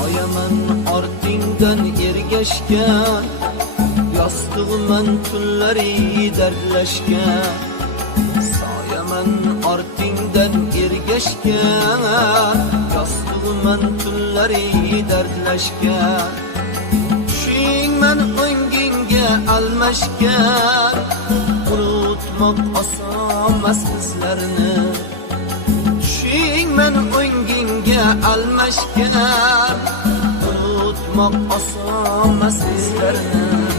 Soyaman ortingdan ergashgan, yostig'iman tunlari dardlashgan. Soyaman ortingdan ergashgan, yostig'iman tunlari dardlashgan. Tushingman o'ngingga almashgan, unutmoq osonmas bizlarni. Tushingman o'ngingga almashgan, unutmoq osonmas bizlarni.